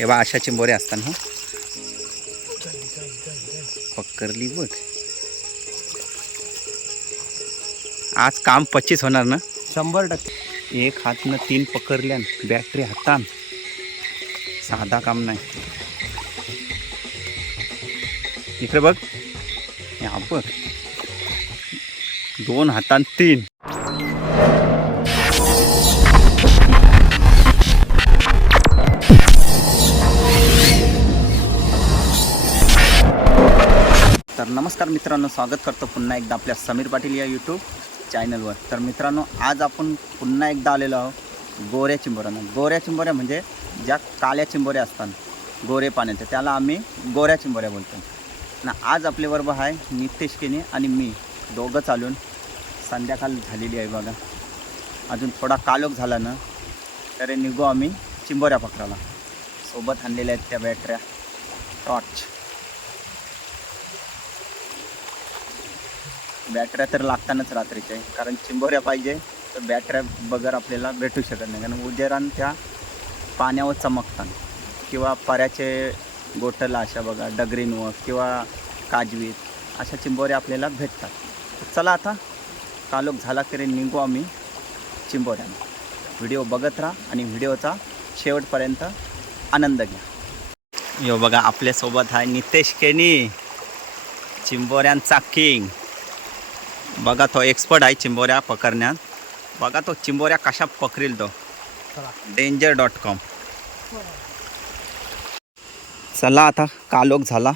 हे बा अशा चिंबोऱ्या असतात हो? पक्करली बघ. आज काम पच्चीस होणार ना? शंभर टक्के. एक हातनं तीन पकडल्यान बॅटरी हातान. साधा काम नाही. इकडे बघ. या बघ. दोन हातान तीन. नमस्कार मित्रांनो स्वागत करतो पुन्हा एकदा आपल्या समीर पाटील या यूट्यूब चॅनलवर तर मित्रांनो आज आपण पुन्हा एकदा आलेलो आहोत गोऱ्या चिंबोऱ्यानं. गोऱ्या चिंबोऱ्या म्हणजे ज्या काळ्या चिंबोऱ्या असतात गोरे पाण्याच्या त्याला आम्ही गोऱ्या चिंबोऱ्या बोलतो. ना आज आपल्याबरोबर आहे नितेश केने आणि मी दोघं चालून. संध्याकाळ झालेली आहे बघा. अजून थोडा कालोख झाला ना तर निघू आम्ही चिंबोऱ्या पकडायला. सोबत आणलेल्या आहेत त्या बॅटऱ्या. टॉर्च बॅटऱ्या तर लागतानाच रात्रीच्या कारण चिंबोऱ्या पाहिजे तर बॅटऱ्या बगर आपल्याला भेटू शकत नाही. कारण उजेरान त्या पाण्यावर चमकतात. किंवा पऱ्याचे गोटला अशा बघा डगरींवर किंवा काजवीत अशा चिंबोऱ्या आपल्याला भेटतात. चला आता कालोख झाला तरी निघू आम्ही चिंबोऱ्यानं. व्हिडिओ बघत राहा आणि व्हिडिओचा शेवटपर्यंत आनंद घ्या. यो बघा आपल्यासोबत आहे नितेश केनी चिंबोऱ्यांचा किंग. बघा तो एक्सपर्ट आहे चिंबोऱ्या पकडण्यात. बघा तो चिंबोऱ्या कशा पकरील तो. डेंजर डॉट कॉम चला आता कालोख झाला.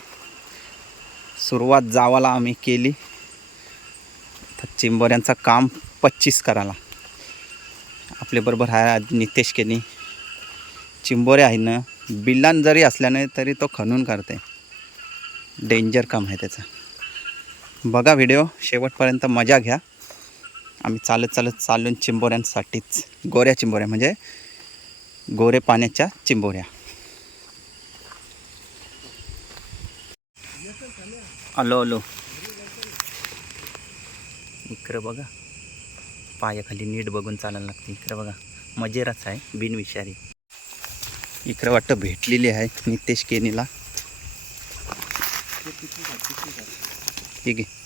सुरुवात जावाला आम्ही केली. तर चिंबोऱ्यांचं काम पच्चीस करायला. आपल्याबरोबर आहे नितेश केनी. चिंबोऱ्या आहे ना बिल्लान जरी असल्याने तरी तो खणून करते डेंजर काम आहे त्याचं. बघा व्हिडिओ शेवटपर्यंत मजा घ्या. आम्ही चालत चालत चालून चिंबोऱ्यांसाठीच गोऱ्या चिंबोऱ्या म्हणजे गोरे पाण्याच्या चिंबोऱ्या. आलो आलो. इकडं बघा. पायाखाली नीट बघून चालायला लागते. इकडं बघा. मजेराच आहे बिनविषारी. इकडं वाटतं भेटलेली आहे नितेश केनीला. ठीक आहे.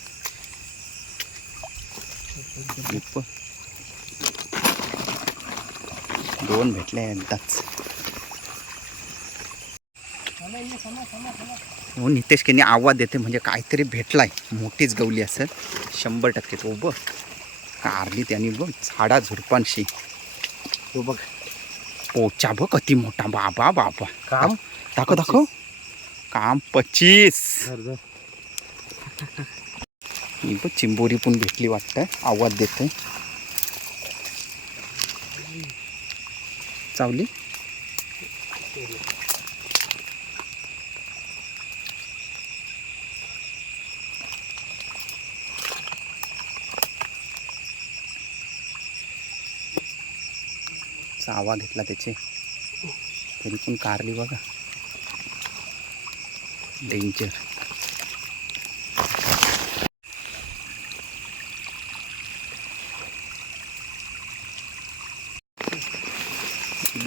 दोन भेटले एकदाच हो नितेश केनी आवाज देते म्हणजे काहीतरी भेटलाय. मोठीच गवली असेल. शंभर टक्के तो बघ. कारली त्यांनी बघ झाडा झुडपांशी. तो बघ. पोचा बघ किती मोठा. बाबा बाबा. काम दाखव दाखव. काम पच्चीस. बघ चिंबोरी पण भेटली वाटतं आवाज देते चावली? चावा घेतला त्याचे. तरी पण कारली बघा. डेंजर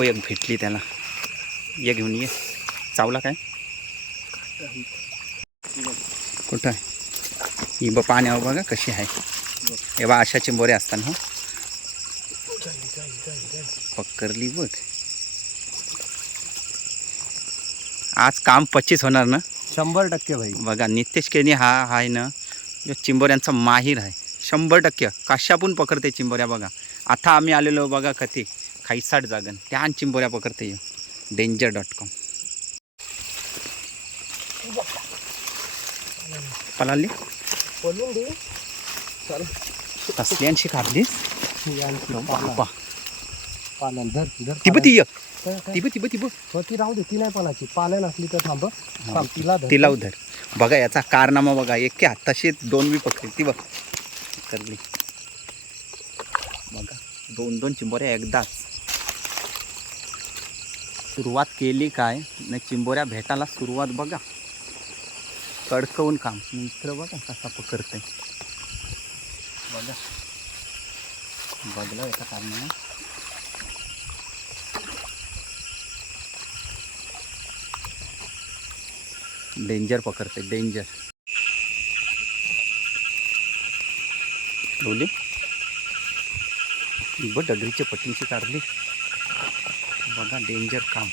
बघ एक भेटली त्याला. ये घेऊन ये. चावला काय? कुठं आहे? ही ब पाण्यावर बघा कशी आहे. हे बा अशा चिंबोऱ्या असतात हो. पक्करली बघ. आज काम पच्चीस होणार ना? शंभर टक्के भाई. बघा नितेश केनी हा आहे ना जो चिंबोऱ्यांचा माहीर आहे. शंभर टक्के. कशा पण पकडते चिंबोऱ्या बघा. आता आम्ही आलेलो बघा कधी? खाईसाठ जागन. त्या चिंबोऱ्या पकडते यो डेंजर डॉट कॉम पलाली? कसल्यांशी काढलीस धर तिब? तिब तिब ती राहू दे ती नाही पानाची पालन असली तर थांब तिला तिला उधर बघा याचा कारनामा बघा. एक हाताशी दोन बी पकडली. ती बघ. करली. बघा दोन दोन चिंबोऱ्या एकदाच. सुरुवात केली काय? नाही चिंबोऱ्या भेटायला सुरुवात बघा. कडकवून काम. मित्र बघा कसा पकडते बघा. बघलं एका कारणाने डेंजर पकडते डेंजर. बोली बघ डगरीच्या पट्टींची काढली. बघा डेंजर काम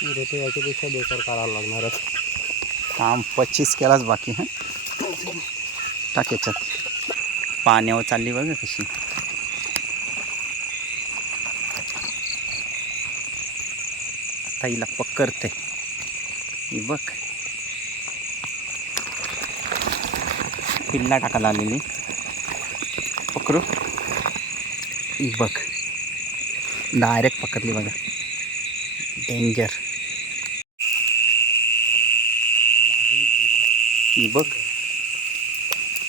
पुढे तर याच्यापेक्षा बेकार काढायला लागणारच काम पच्चीस केलाच बाकी हां। टाक याच्यात पाण्यावर चालली बघा कशी आता हिला पकडते ही बघ पिल्ला टाकायला आलेली पकडू। ही बघ डायरेक्ट पकडली बघा। डेंजर। ही बघ.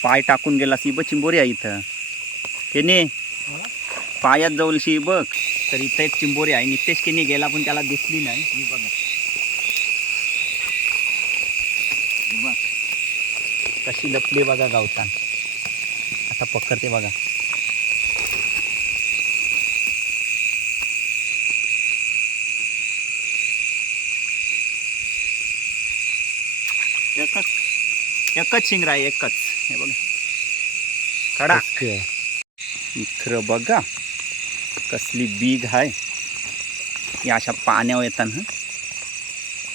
पाय टाकून गेला सी बघ चिंबोरी आहे इथं. त्याने पायात जवळशी बघ. तर इथं एक चिंबोरी आहे. नितेश केने गेला पण त्याला दिसली नाही. ही बघा. ही बघ. कशी लपली बघा गावतान आता पकडते बघा. एकच शिंगरा आहे एकच. हे बघा. खडा. इथं बघा. कसली बीग आहे. ही अशा पाण्यावर येताना.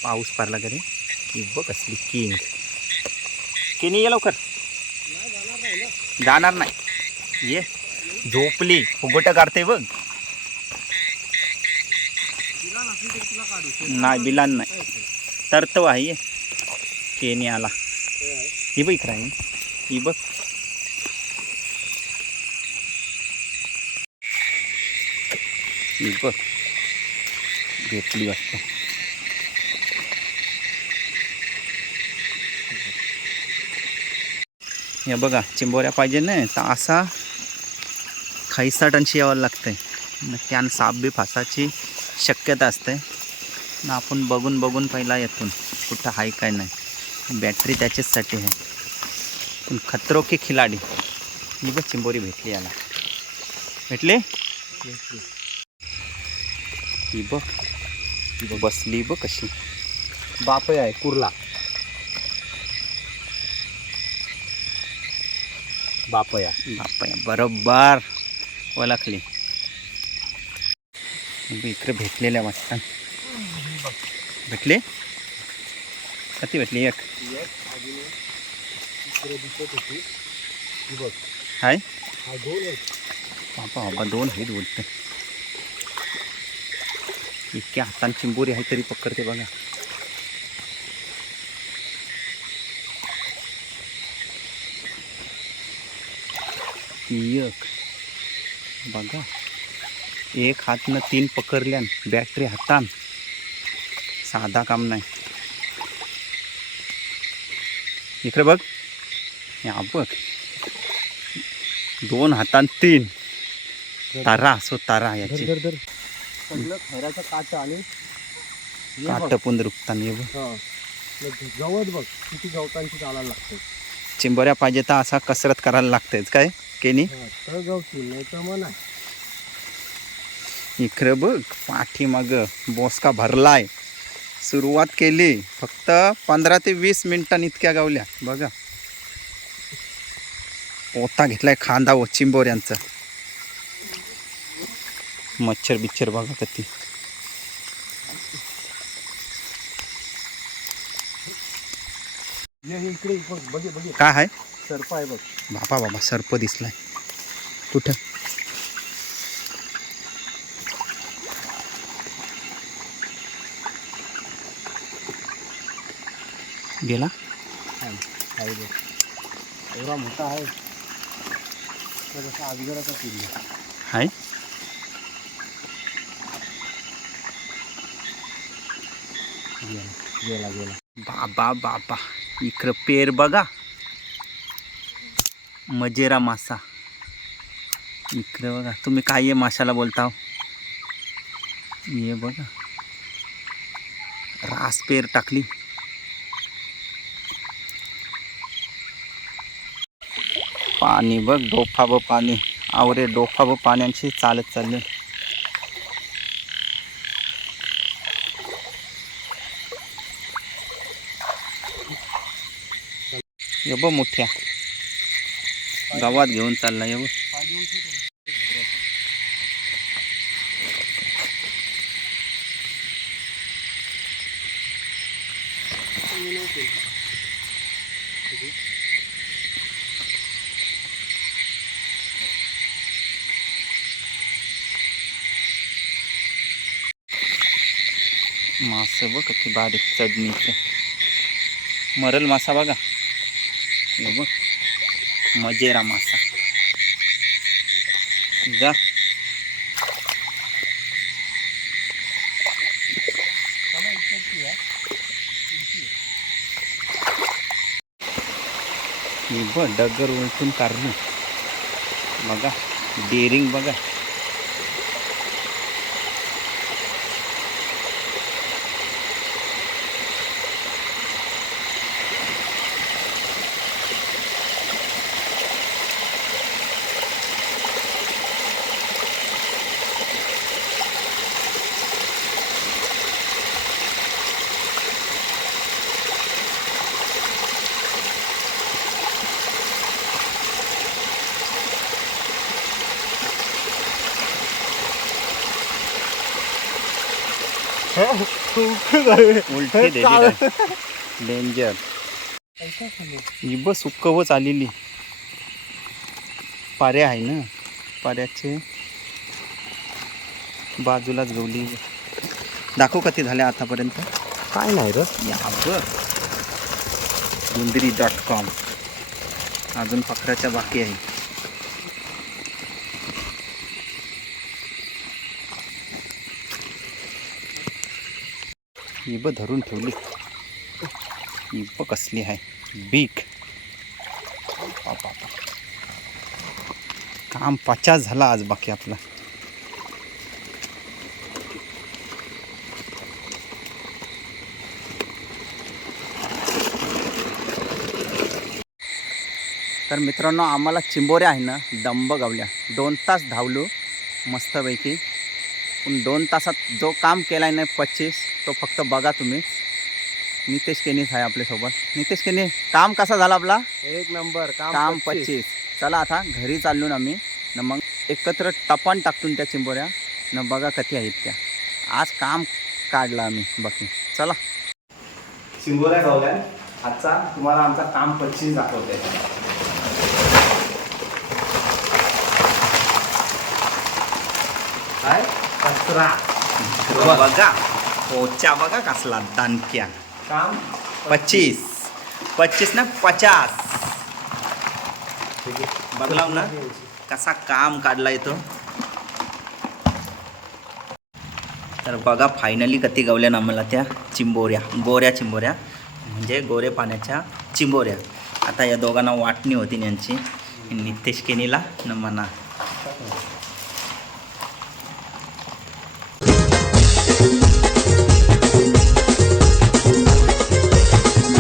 पाऊस पडला तरी. ही बघ कसली किंग किनी ये लवकर? जाणार नाही. ये. झोपली. फुगोट काढते बघ. नाही बिलान नाही. तर तो आहे ये. केनी आला ही बघ राहील ही बघ. ही बघ. घेतली वाटतं. या बघा चिंबोऱ्या पाहिजे ना तर असा खैसाटण यावं लागतंय. मग त्यान साप बी फासाची शक्यता असते. आपण बघून बघून पहिला येतून कुठं आहे काय नाही. बॅटरी त्याच्याचसाठी आहे. पण खतरो की खिलाडी. मी बघ चिंबोरी भेटली याला. भेटले? ही बघ. बसली बघ कशी. बाप आहे कुर्ला. बापया. बापया बरोबर. ओळखली. इकडे भेटलेल्या वाटतात भेटले? किती भेटली एक हाय बाबा बाबा दोन आहेत बोलते इतक्या हातान चिंबोरी आहे तरी पकडते बघा एक बघा एक हातनं तीन पकडल्यान बॅटरी हातान साधा काम नाही इकडे बघ. या बघ. दोन हातान तीन. तारा असो तारा याची. खैराचं काट आणि बघ. काट पण रुपतान ये बघ. हा. मग गवत बघ किती गवतांची चालायला लागते चिंबोऱ्या पाहिजे तर असा कसरत करायला लागतेच काय केनी? इकडं बघ पाठीमाग बोसका भरलाय. सुरुवात केली फक्त पंधरा ते वीस मिनिटां इतक्या गावल्या. बघा. ओता घेतलाय खांदा व चिंबोऱ्यांचा मच्छर बिच्छर बघा कधी काय आहे? सर्प आहे बघ. बाबा बाबा सर्प दिसलाय. कुठं? गेला? एवढा गेला गेला बाबा बाबा. इकडं पेर बघा. मजेरा मासा. इकडे बघा. तुम्ही काय माशाला बोलता हो? ये बघा. रास पेर टाकली. पाणी बघ डोफा व पाणी. आवरे डोफा व पाण्याशी चालत चालले. ये बघ मोठ्या. गावात घेऊन चालला ये मासे बघ किती बारीक चढणीचे मरल मासा बघा. हे बघ मजेरा मासा. जा. बघ डगर उलटून काढली. बघा डेअरिंग बघा. उलटी डेंजर ही बस सुक्कवच आलेली. पाऱ्या आहे ना? पाऱ्याचे बाजूलाच गवली. दाखव कधी झाल्या आतापर्यंत. काय नाही र. या बघ गुंदरी डॉट कॉम अजून पकडाच्या बाकी आहे. इब धरून ठेवली. इब कसली आहे? बीक काम पचास झाला आज बाकी आपला. तर मित्रांनो आम्हाला चिंबोऱ्या आहे ना दंब गावल्या. दोन तास धावलो मस्तपैकी. पण दोन तासात जो काम केला आहे ना पच्चीस तो फक्त बघा तुम्ही. नितेश केनीच आहे आपल्यासोबत. नितेश केनी काम कसा झाला आपला? एक नंबर काम पच्चीस. चला आता घरी चाललो ना आम्ही न मग एकत्र टपान टाकतून त्या चिंबोऱ्या. न बघा कधी आहेत त्या. आज काम काढलं आम्ही बाकी. चला. चिंबोऱ्या गावल्या. आजचा तुम्हाला आमचा काम पच्चीस दाखवते. काय कचरा. बघा. पोचा बघा कसला दानक्या. काम? पच्चीस. पच्चीस ना पचास. बघलाव ना कसा काम काढला येतो तर बघा फायनली कधी गावल्या ना मला त्या चिंबोऱ्या गोऱ्या चिंबोऱ्या. म्हणजे गोरे पाण्याच्या चिंबोऱ्या. आता या दोघांना वाटणी होती यांची नितेश केनीला न मना.